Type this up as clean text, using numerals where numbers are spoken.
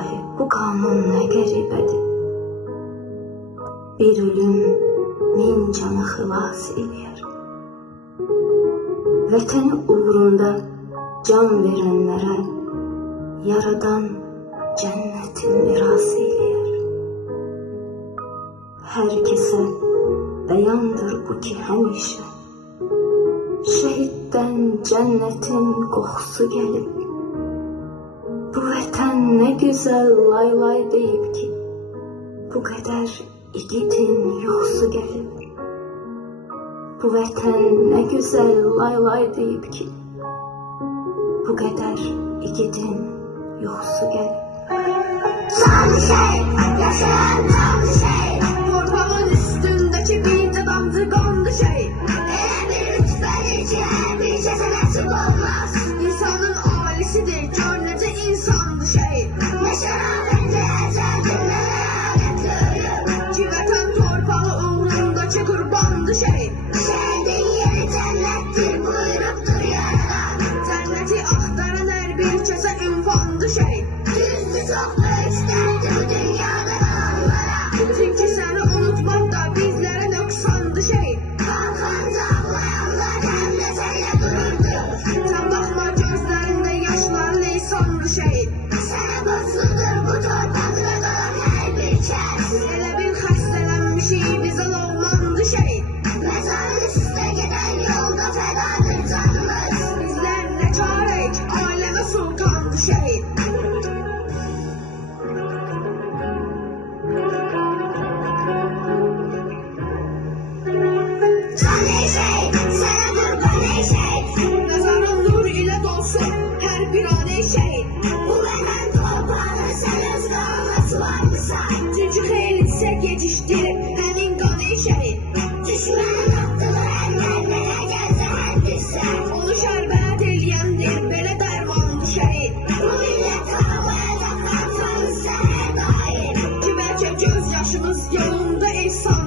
İlahi, bu kanun ne garibedir. Bir ölüm min canı xilas eləyər. Vətəni uğrunda can verenlere Yaradan cennetin mirası eləyər. Herkese beyandır bu ki həmişə şehitten cennetin qoxusu gelip, bu vətən ne güzel lay lay deyip ki, bu kadar igidin yoxsu gelip, bu vətən ne güzel lay lay deyip ki, bu kadar igidin yoxsu gelip. Canlı şey, yaşayan canlı şey, torpağın üstündeki bince damcı kanlı şey. Elə bir rütbədir ki, hər bir kəsə nəsib olmaz. İnsanın ailesidir, gör necə insanlı şey. Nə şərafətli əcəl cümlələr ələtli ölüm, ki vətən torpağı uğrundakı qurbanlı şey. Şəhidin yeri cənnətdir, buyurubdur yaradan. Cənnəti axtaran hər bir kəsə ünvanlı şey. Düzdür, çox böyük dərdi bu dünyada qalanlara. Çünki səni unutmaq da bizlərə nöqsanlı şey. Qalxanca ağlayanlar həm də sənlə dururdu. Sən baxma gözlərində yaşların eysanlı şey. Sənə borcludur bu torpaqda qalan hər bir kəs. Elə bir xəstələnmişik bizə lovmanlı şey. Məzarın üstə gedən yolda fədadır canımız. Bizlər nə çarək, ailəmə sultanlı şey. Can eşek, sana kurban eşek. Mezarın nur ile dolsun her bir an eşek. Bu vətən torpağını sen öz qanına suvarmısan. Çünkü xeyirlisə yetişdirib həmin qan eşek. Düşmənin atdığı əllərlərə gəlsə həddirsən. Onu şərbət eləyəndir belə dərmanlı şey. Bu millət qalamayacaq qansanız sənə dair. Ki bəlkə göz yaşınız yolunda ehsan